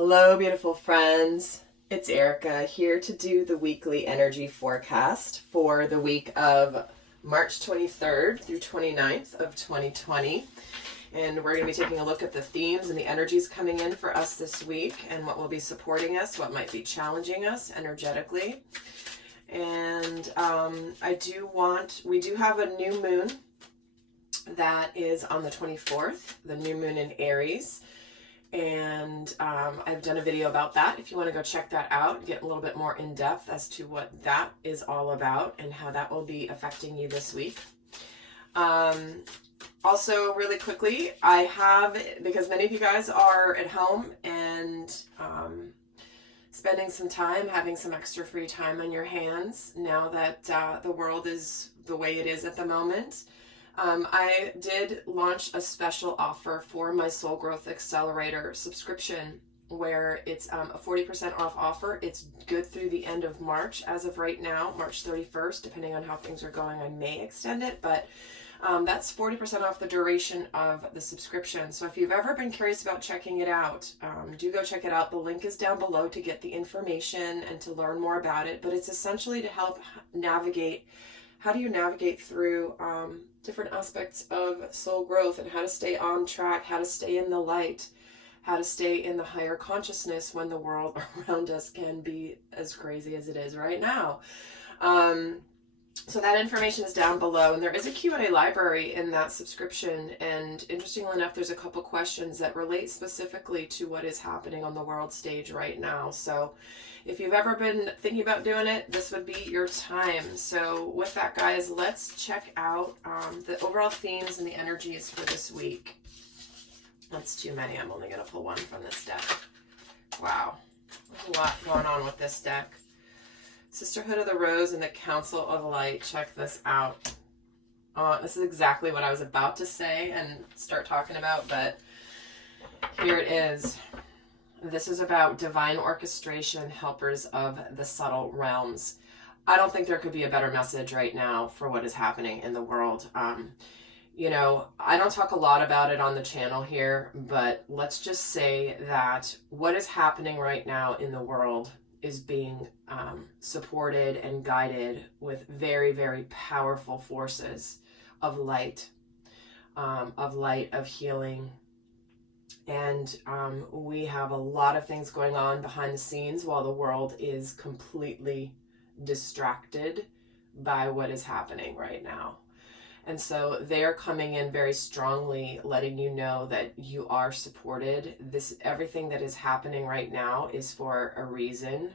Hello, beautiful friends. It's Erika here to do the weekly energy forecast for the week of March 23rd through 29th of 2020. And we're going to be taking a look at the themes and the energies coming in for us this week and what will be supporting us, what might be challenging us energetically. And we do have a new moon that is on the 24th, the new moon in Aries. And I've done a video about that if you want to go check that out, get a little bit more in depth as to what that is all about and how that will be affecting you this week. Also, really quickly, I have, because many of you guys are at home and spending some time, having some extra free time on your hands now that the world is the way it is at the moment. I did launch a special offer for my Soul Growth Accelerator subscription where it's a 40% off offer. It's good through the end of March. As of right now, March 31st, depending on how things are going, I may extend it, but that's 40% off the duration of the subscription. So if you've ever been curious about checking it out, do go check it out. The link is down below to get the information and to learn more about it, but it's essentially to help navigate. How do you navigate through different aspects of soul growth and how to stay on track, how to stay in the light, how to stay in the higher consciousness when the world around us can be as crazy as it is right now. So that information is down below, and there is a Q&A library in that subscription, and interestingly enough, there's a couple questions that relate specifically to what is happening on the world stage right now. So if you've ever been thinking about doing it, this would be your time. So with that, guys, let's check out the overall themes and the energies for this week. That's too many. I'm only going to pull one from this deck. Wow. There's a lot going on with this deck. Sisterhood of the Rose and the Council of Light. Check this out. This is exactly what I was about to say and start talking about, but here it is. This is about divine orchestration, helpers of the subtle realms. I don't think there could be a better message right now for what is happening in the world. You know, I don't talk a lot about it on the channel here, but let's just say that what is happening right now in the world is being supported and guided with very, very powerful forces of light, of healing. And we have a lot of things going on behind the scenes while the world is completely distracted by what is happening right now. And so they're coming in very strongly, letting you know that you are supported. Everything that is happening right now is for a reason.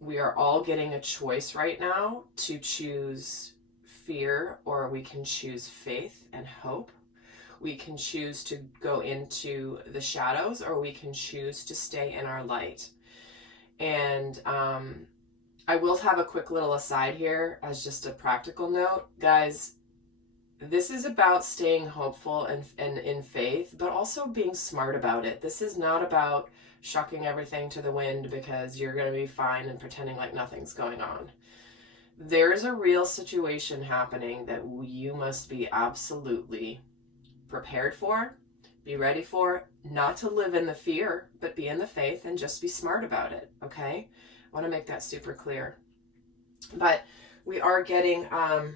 We are all getting a choice right now to choose fear, or we can choose faith and hope. We can choose to go into the shadows, or we can choose to stay in our light. And I will have a quick little aside here as just a practical note. Guys, this is about staying hopeful and in faith, but also being smart about it. This is not about shucking everything to the wind because you're going to be fine and pretending like nothing's going on. There's a real situation happening that you must be absolutely prepared for, be ready for, not to live in the fear, but be in the faith and just be smart about it, okay? I want to make that super clear. But we are getting a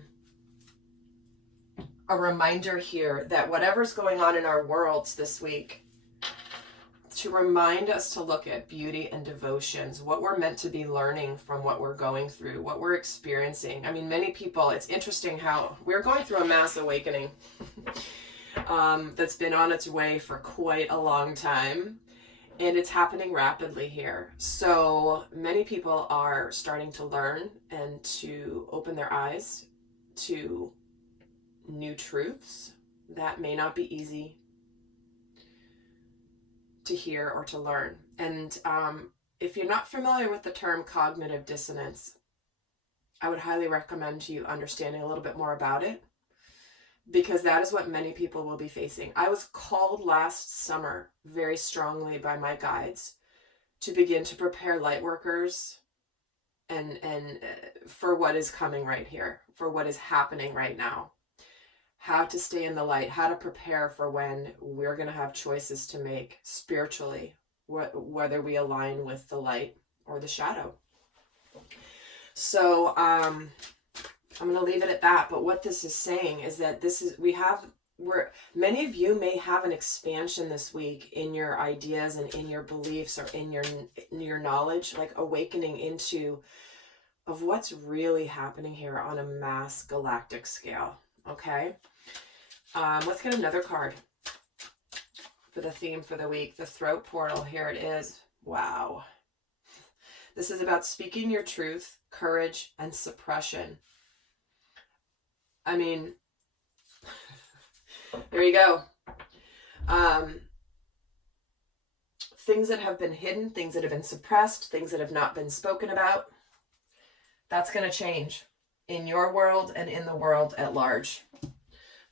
reminder here that whatever's going on in our worlds this week, to remind us to look at beauty and devotions, what we're meant to be learning from what we're going through, what we're experiencing. I mean, many people, it's interesting how we're going through a mass awakening that's been on its way for quite a long time. And it's happening rapidly here. So many people are starting to learn and to open their eyes to new truths that may not be easy to hear or to learn. And if you're not familiar with the term cognitive dissonance, I would highly recommend you understanding a little bit more about it, because that is what many people will be facing. I was called last summer very strongly by my guides to begin to prepare light workers and for what is coming right here, for what is happening right now. how to stay in the light, how to prepare for when we're going to have choices to make spiritually, whether we align with the light or the shadow. So I'm going to leave it at that. But what this is saying is that many of you may have an expansion this week in your ideas and in your beliefs or in your knowledge, like awakening into of what's really happening here on a mass galactic scale. Okay. Let's get another card for the theme for the week. The throat portal. Here it is. Wow. This is about speaking your truth, courage, and suppression. I mean, there you go. Things that have been hidden, things that have been suppressed, things that have not been spoken about. That's going to change in your world and in the world at large.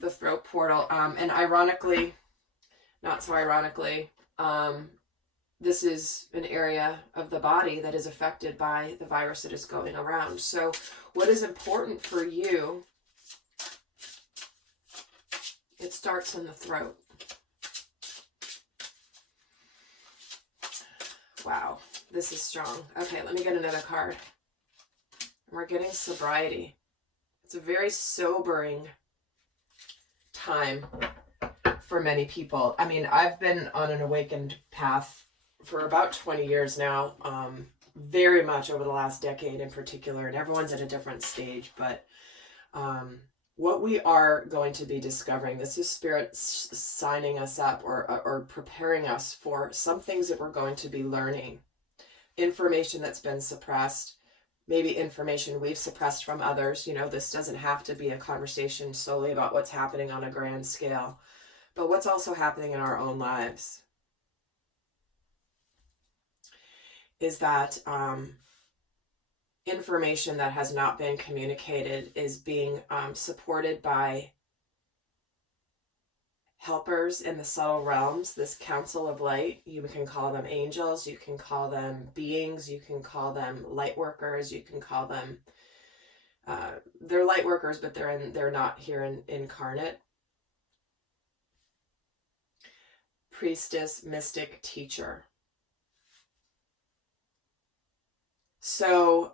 The throat portal. And ironically, not so ironically, this is an area of the body that is affected by the virus that is going around. So what is important for you, it starts in the throat. Wow, this is strong. Okay, let me get another card. We're getting sobriety. It's a very sobering time for many people. I mean, I've been on an awakened path for about 20 years now, very much over the last decade in particular, and everyone's at a different stage. But what we are going to be discovering, this is Spirit signing us up or preparing us for some things that we're going to be learning. Information that's been suppressed, maybe information we've suppressed from others. You know, this doesn't have to be a conversation solely about what's happening on a grand scale, but what's also happening in our own lives. Is that information that has not been communicated is being supported by helpers in the subtle realms, this council of light. You can call them angels, you can call them beings, you can call them light workers, you can call them they're light workers, but they're not here incarnate. Priestess, mystic, teacher. So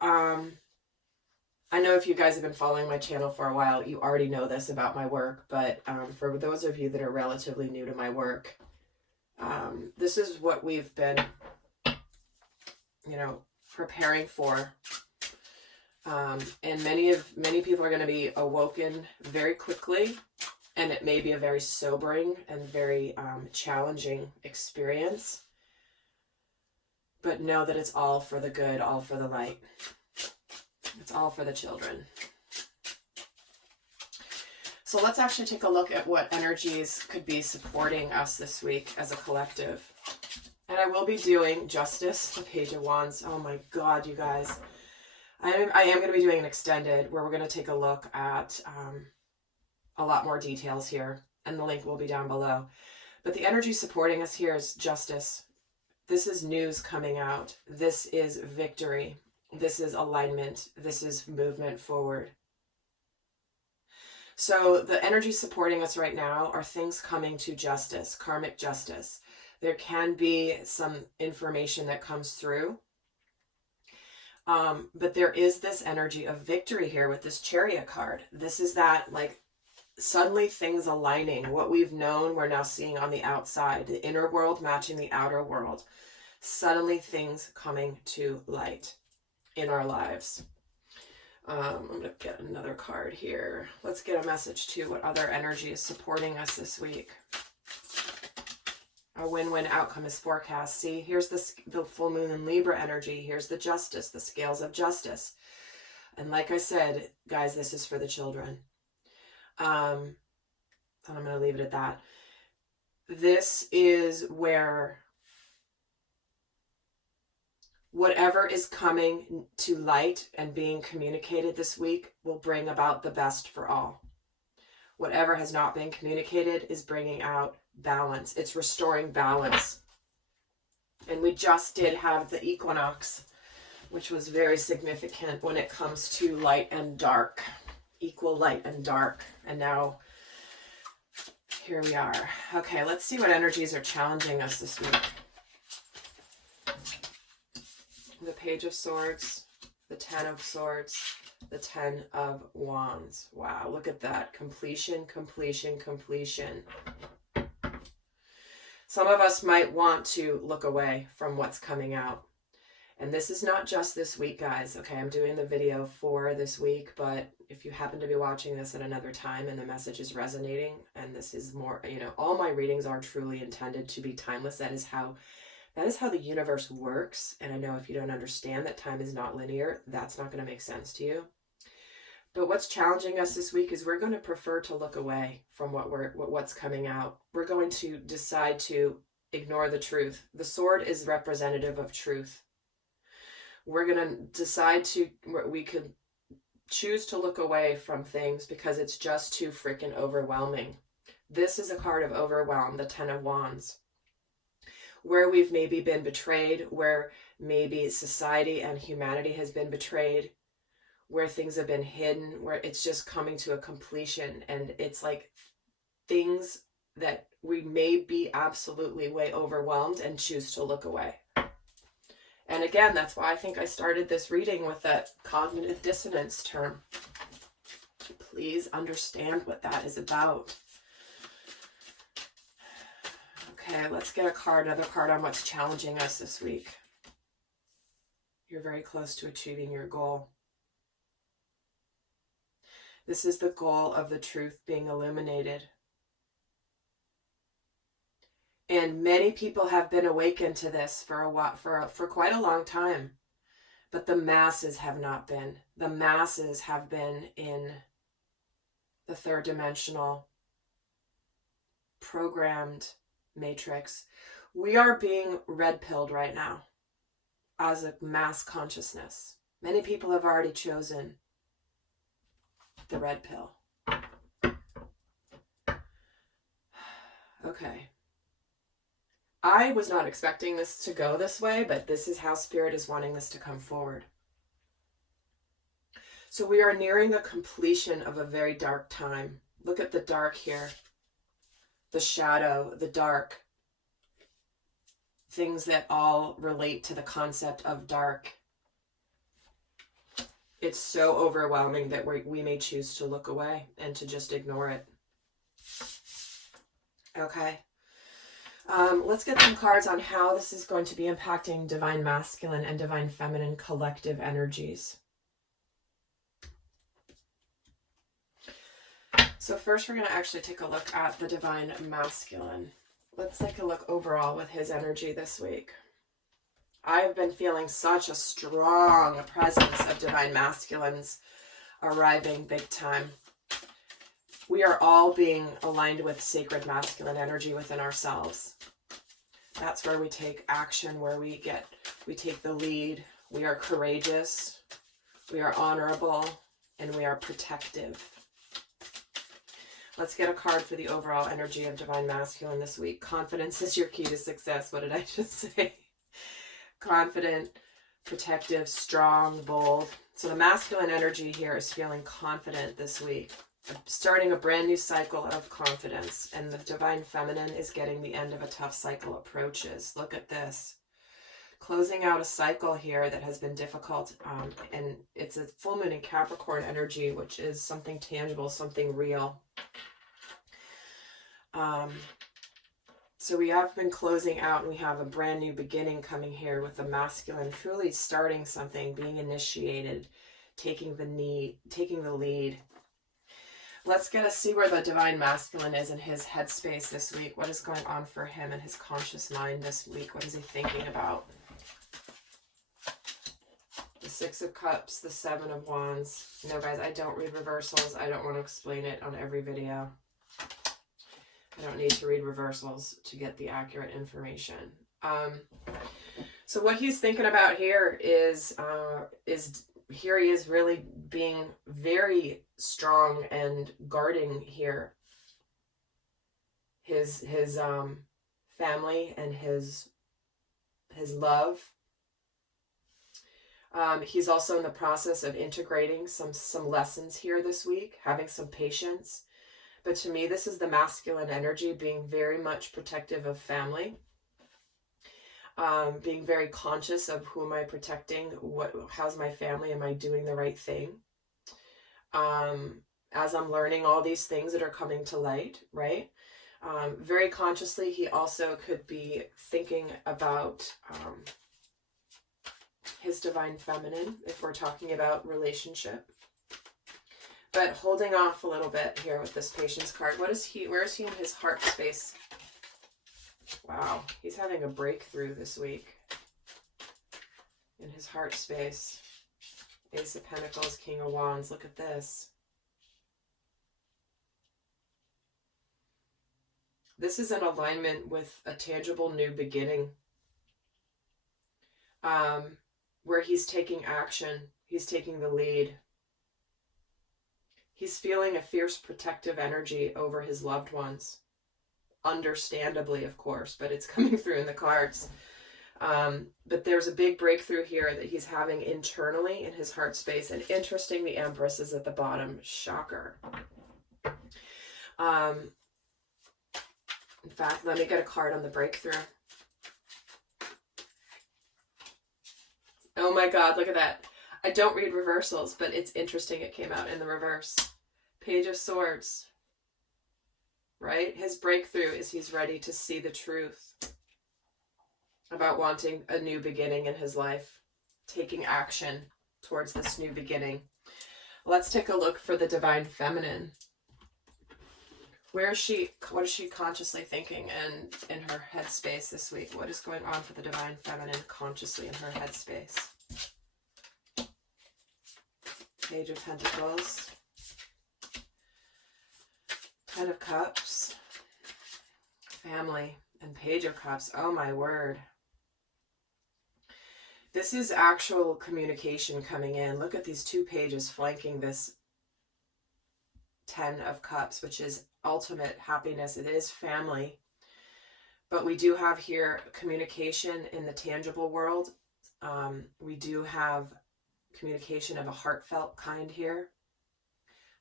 I know if you guys have been following my channel for a while, you already know this about my work, but for those of you that are relatively new to my work, this is what we've been, preparing for. And many people are going to be awoken very quickly, and it may be a very sobering and very challenging experience. But know that it's all for the good, all for the light. It's all for the children. So let's actually take a look at what energies could be supporting us this week as a collective. And I will be doing Justice, the Page of Wands. Oh my God, you guys. I am going to be doing an extended where we're going to take a look at a lot more details here. And the link will be down below. But the energy supporting us here is Justice. This is news coming out. This is victory. This is alignment. This is movement forward. So the energy supporting us right now are things coming to justice, karmic justice. There can be some information that comes through. But there is this energy of victory here with this Chariot card. This is that, like, suddenly things aligning. What we've known, we're now seeing on the outside. The inner world matching the outer world. Suddenly things coming to light in our lives. I'm going to get another card here. Let's get a message to what other energy is supporting us this week. A win-win outcome is forecast. See, here's the full moon in Libra energy. Here's the justice, the scales of justice. And like I said, guys, this is for the children. And I'm going to leave it at that. This is where whatever is coming to light and being communicated this week will bring about the best for all. Whatever has not been communicated is bringing out balance. It's restoring balance. And we just did have the equinox, which was very significant when it comes to light and dark, equal light and dark. And now Here we are. Okay, let's see what energies are challenging us this week. The Page of Swords, the Ten of Swords, the Ten of Wands. Wow, look at that. Completion, completion, completion. Some of us might want to look away from what's coming out. And this is not just this week, guys. Okay, I'm doing the video for this week, but if you happen to be watching this at another time and the message is resonating, and this is more, you know, all my readings are truly intended to be timeless. That is how the universe works. And I know if you don't understand that time is not linear, that's not going to make sense to you. But what's challenging us this week is we're going to prefer to look away from what's coming out. We're going to decide to ignore the truth. The sword is representative of truth. We're going to decide we could choose to look away from things because it's just too freaking overwhelming. This is a card of overwhelm, the Ten of Wands. Where we've maybe been betrayed, where maybe society and humanity has been betrayed, where things have been hidden, where it's just coming to a completion. And it's like things that we may be absolutely way overwhelmed and choose to look away. And again, that's why I think I started this reading with that cognitive dissonance term. Please understand what that is about. Okay, let's get another card on what's challenging us this week. You're very close to achieving your goal. This is the goal of the truth being illuminated. And many people have been awakened to this for a while, for quite a long time. But the masses have not been. The masses have been in the third dimensional programmed matrix. We are being red-pilled right now as a mass consciousness. Many people have already chosen the red pill. Okay. I was not expecting this to go this way, but this is how Spirit is wanting this to come forward. So we are nearing the completion of a very dark time. Look at the dark here. The shadow, the dark. Things that all relate to the concept of dark. It's so overwhelming that we may choose to look away and to just ignore it. Okay. Let's get some cards on how this is going to be impacting divine masculine and divine feminine collective energies. So first we're going to actually take a look at the divine masculine. Let's take a look overall with his energy this week. I've been feeling such a strong presence of divine masculines arriving big time. We are all being aligned with sacred masculine energy within ourselves. That's where we take action, where we take the lead. We are courageous, we are honorable, and we are protective. Let's get a card for the overall energy of divine masculine this week. Confidence is your key to success. What did I just say? Confident, protective, strong, bold. So the masculine energy here is feeling confident this week. Starting a brand new cycle of confidence. And the divine feminine is getting the end of a tough cycle approaches. Look at this. Closing out a cycle here that has been difficult. And it's a full moon in Capricorn energy, which is something tangible, something real. So we have been closing out, and we have a brand new beginning coming here with the masculine truly starting something, being initiated, taking the lead. Let's see where the divine masculine is in his headspace this week. What is going on for him in his conscious mind this week? What is he thinking about? The Six of Cups, the Seven of Wands. No, guys, I don't read reversals. I don't want to explain it on every video. I don't need to read reversals to get the accurate information. So what he's thinking about here is here he is really being very strong and guarding here his family and his love. He's also in the process of integrating some lessons here this week, having some patience. But to me, this is the masculine energy being very much protective of family. Being very conscious of who am I protecting, how's my family, am I doing the right thing? As I'm learning all these things that are coming to light, right? Very consciously, he also could be thinking about his divine feminine, if we're talking about relationship. But holding off a little bit here with this patience card. Where is he in his heart space? Wow, he's having a breakthrough this week in his heart space. Ace of Pentacles, King of Wands. Look at this. This is in alignment with a tangible new beginning, where he's taking action. He's taking the lead. He's feeling a fierce protective energy over his loved ones. Understandably, of course, but it's coming through in the cards. But there's a big breakthrough here that he's having internally in his heart space. And interesting, the Empress is at the bottom. Shocker. In fact, let me get a card on the breakthrough. Oh my God, look at that. I don't read reversals, but it's interesting it came out in the reverse. Page of Swords. Right? His breakthrough is he's ready to see the truth about wanting a new beginning in his life, taking action towards this new beginning. Let's take a look for the divine feminine. What is she consciously thinking and in her headspace this week? What is going on for the divine feminine consciously in her headspace? Page of Pentacles. Ten of Cups. Family and Page of Cups. Oh my word. This is actual communication coming in. Look at these two pages flanking this Ten of Cups, which is ultimate happiness. It is family. But we do have here communication in the tangible world. We do have communication of a heartfelt kind here.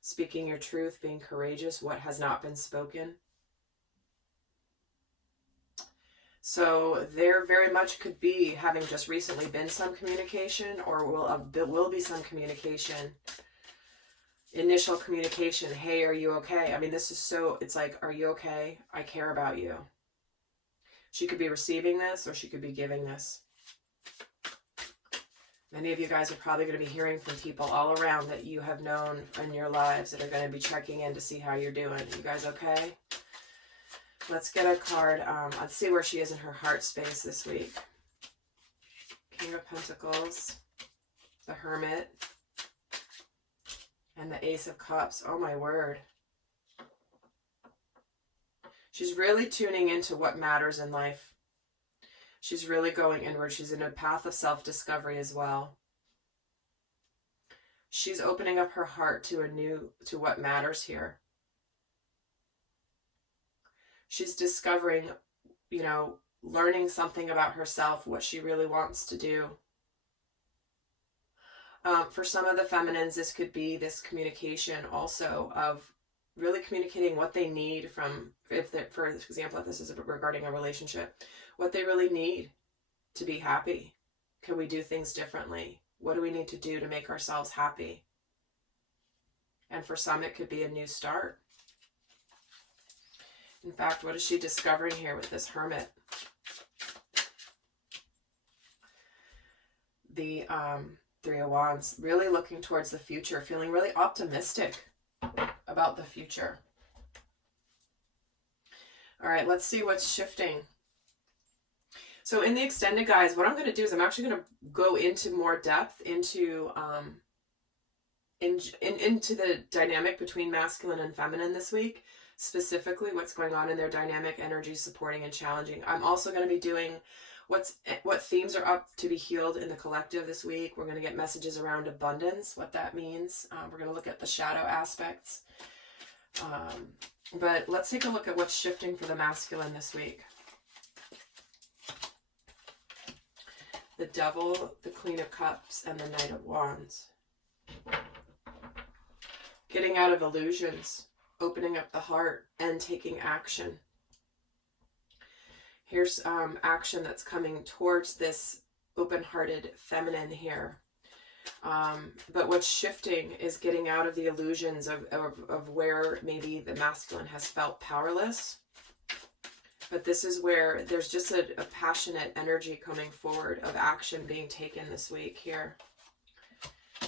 Speaking your truth, being courageous, what has not been spoken. So there very much could be having just recently been some communication, or will be some communication. Initial communication. Hey, are you okay? I mean, this is so, it's like, are you okay? I care about you. She could be receiving this, or she could be giving this. Many of you guys are probably going to be hearing from people all around that you have known in your lives that are going to be checking in to see how you're doing. You guys okay? Let's get a card. Let's see where she is in her heart space this week. King of Pentacles, the Hermit, and the Ace of Cups. Oh my word. She's really tuning into what matters in life. She's really going inward. She's in a path of self-discovery as well. She's opening up her heart to what matters here. She's discovering, learning something about herself, what she really wants to do. For some of the feminines, this could be this communication also of really communicating what they need from, for example, if this is regarding a relationship, what they really need to be happy. Can we do things differently? What do we need to do to make ourselves happy? And for some, it could be a new start. In fact, what is she discovering here with this Hermit? The Three of Wands, really looking towards the future, feeling really optimistic about the future. All right, let's see what's shifting. So in the extended, guys, what I'm going to do is I'm actually going to go into more depth into into the dynamic between masculine and feminine this week, specifically what's going on in their dynamic energy, supporting and challenging. I'm also going to be doing what themes are up to be healed in the collective this week. We're going to get messages around abundance, what that means. We're going to look at the shadow aspects. But let's take a look at what's shifting for the masculine this week. The Devil, the Queen of Cups, and the Knight of Wands. Getting out of illusions, opening up the heart and taking action. Here's action that's coming towards this open-hearted feminine here. But what's shifting is getting out of the illusions of where maybe the masculine has felt powerless. But this is where there's just a passionate energy coming forward of action being taken this week here.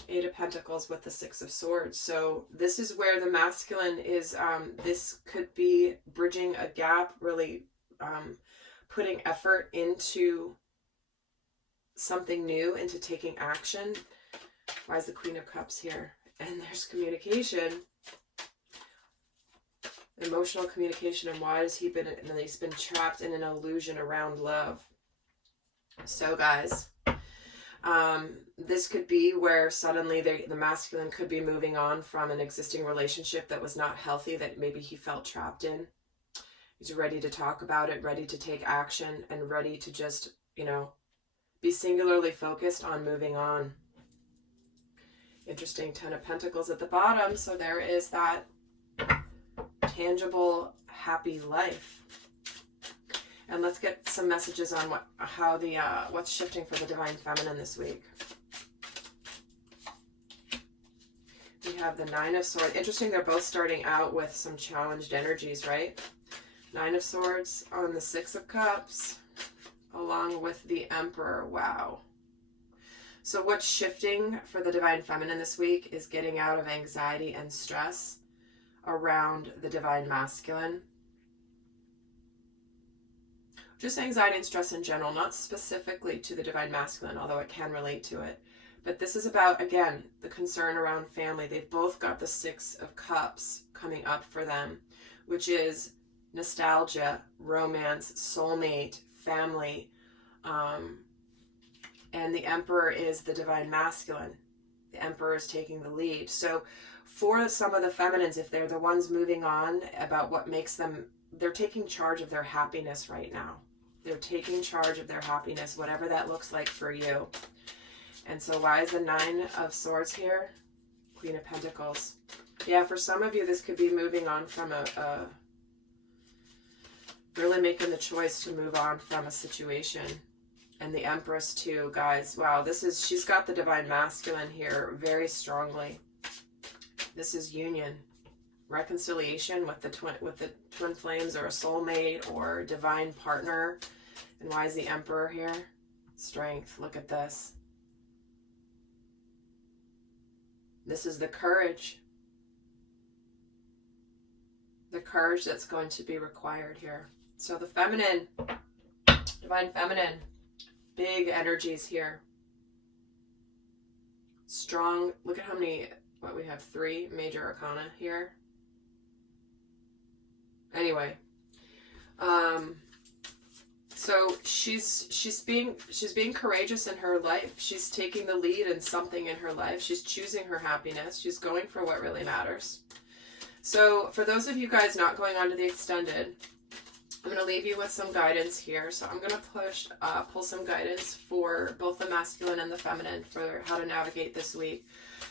8 of Pentacles with the 6 of Swords. So this is where the masculine is, this could be bridging a gap, really putting effort into something new, into taking action. Why is the Queen of Cups here? And there's communication. Emotional communication, and why has he been, and he's been trapped in an illusion around love. So guys, this could be where suddenly the masculine could be moving on from an existing relationship that was not healthy, that maybe he felt trapped in. He's ready to talk about it, ready to take action, and ready to just, you know, be singularly focused on moving on. Interesting 10 of Pentacles at the bottom. So there is that tangible, happy life. And let's get some messages on what's shifting for the Divine Feminine this week. We have the 9 of Swords. Interesting, they're both starting out with some challenged energies, right? 9 of Swords on the 6 of Cups, along with the Emperor. Wow. So what's shifting for the Divine Feminine this week is getting out of anxiety and stress around the Divine Masculine. Just anxiety and stress in general, not specifically to the Divine Masculine, although it can relate to it. But this is about, again, the concern around family. They've both got the 6 of Cups coming up for them, which is nostalgia, romance, soulmate, family. And the Emperor is the Divine Masculine. The Emperor is taking the lead. So for some of the feminines, if they're the ones moving on about what makes them, they're taking charge of their happiness right now. They're taking charge of their happiness, whatever that looks like for you. And so why is the 9 of Swords here? Queen of Pentacles. Yeah, for some of you, this could be moving on from really making the choice to move on from a situation. And the Empress too, guys. Wow, she's got the Divine Masculine here very strongly. This is union, reconciliation with the twin flames, or a soulmate, or a divine partner. And why is the Emperor here? Strength. Look at this. This is the courage. The courage that's going to be required here. So the feminine, Divine Feminine, big energies here. Strong. Look at how many, we have 3 major arcana here. Anyway, so she's being courageous in her life. She's taking the lead in something in her life. She's choosing her happiness. She's going for what really matters. So for those of you guys not going on to the extended, I'm going to leave you with some guidance here. So I'm going to pull some guidance for both the masculine and the feminine for how to navigate this week.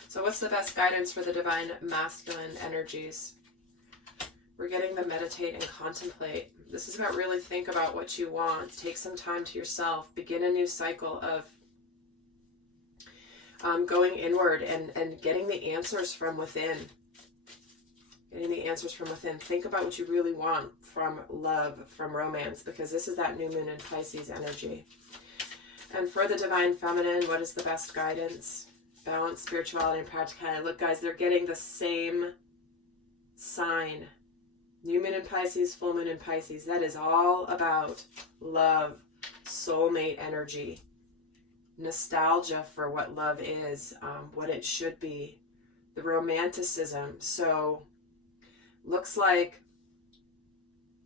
So what's the best guidance for the Divine Masculine energies? We're getting the meditate and contemplate. This is about really think about what you want. Take some time to yourself. Begin a new cycle of going inward and getting the answers from within. Getting the answers from within. Think about what you really want from love, from romance, because this is that new moon in Pisces energy. And for the Divine Feminine, what is the best guidance? Balance, spirituality, and practicality. Look, guys, they're getting the same sign. New moon in Pisces, full moon in Pisces. That is all about love, soulmate energy, nostalgia for what love is, what it should be, the romanticism. So looks like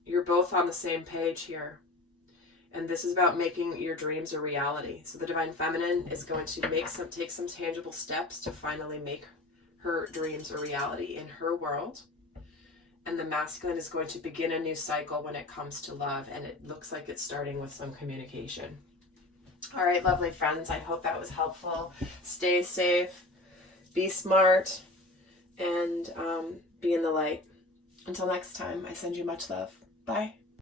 you're both on the same page here. And this is about making your dreams a reality. So the Divine Feminine is going to take some tangible steps to finally make her dreams a reality in her world. And the masculine is going to begin a new cycle when it comes to love. And it looks like it's starting with some communication. All right, lovely friends. I hope that was helpful. Stay safe, be smart, and be in the light. Until next time, I send you much love. Bye.